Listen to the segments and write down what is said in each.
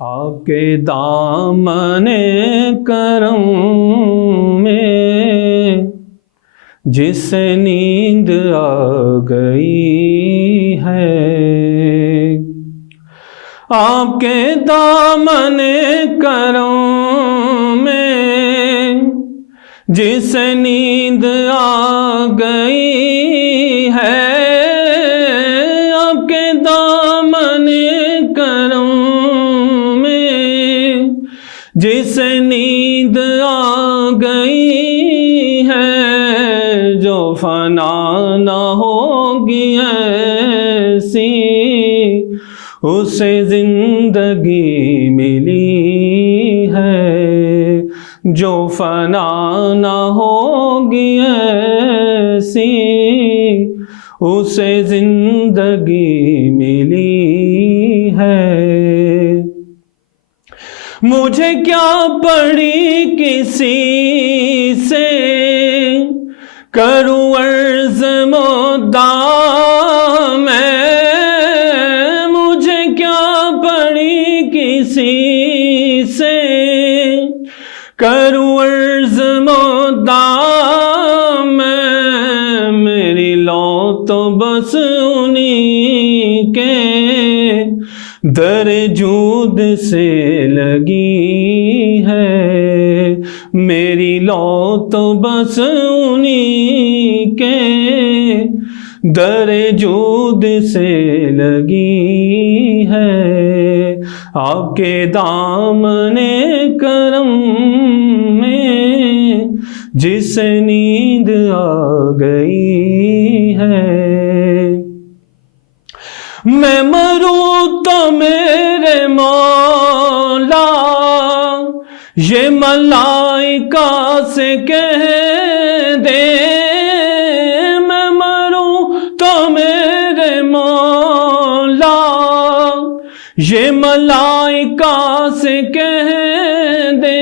आपके दामने करम में जिसे नींद आ गई है, आपके दामने करम में जिसे नींद आ गई है, आपके दामने करम में जिसे नींद आ गई है, जो फना न होगी ऐसी उसे जिंदगी मिली है, जो फना न होगी ऐसी उसे जिंदगी मिली है। मुझे क्या पड़ी किसी से करूं अर्ज़ मुद्दा मैं, मुझे क्या पड़ी किसी से करूं अर्ज़ मुद्दा मैं, मेरी लौ तो बस उन्हीं के दर जूद से लगी है, मेरी लौ तो बस उन्हीं के दर जूद से लगी है, आपके दामने करम में जिसे नींद आ गई है। मैं मरूं तो मेरे मौला ये मलाइका से कह दे, मैं मरूं तो मेरे मौला ये मलाइका से कह दे,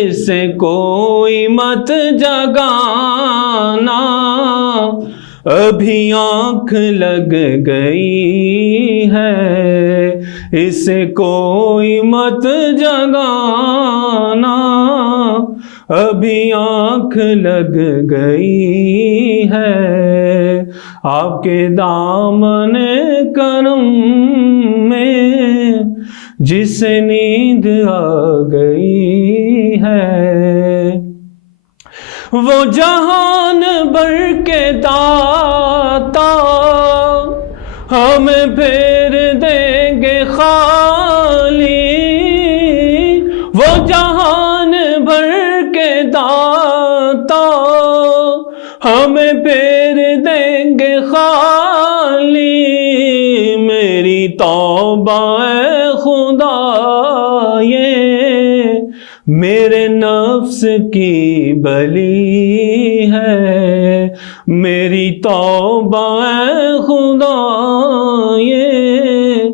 इससे कोई मत जगाना अभी आँख लग गई है, इसे कोई मत जगाना अभी आँख लग गई है, आपके दामने करम में जिसे नींद आ गई है। वो जहान भर के दाता हमें फेर देंगे खाली, वो जहान भर के दाता हमें फेर देंगे खाली, मेरी तौबा है खुदा ये मेरे नफ्स की बली है, मेरी तौबा है खुदा ये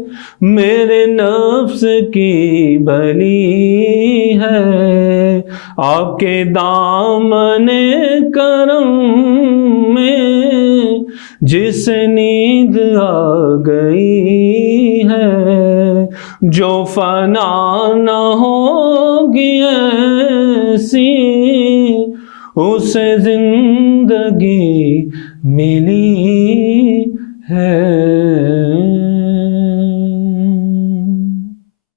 मेरे नफ्स की बली है, आपके दामने करम में जिसे नींद आ गई है, जो फना न होगी ऐसी उसे जिंदगी मिली है।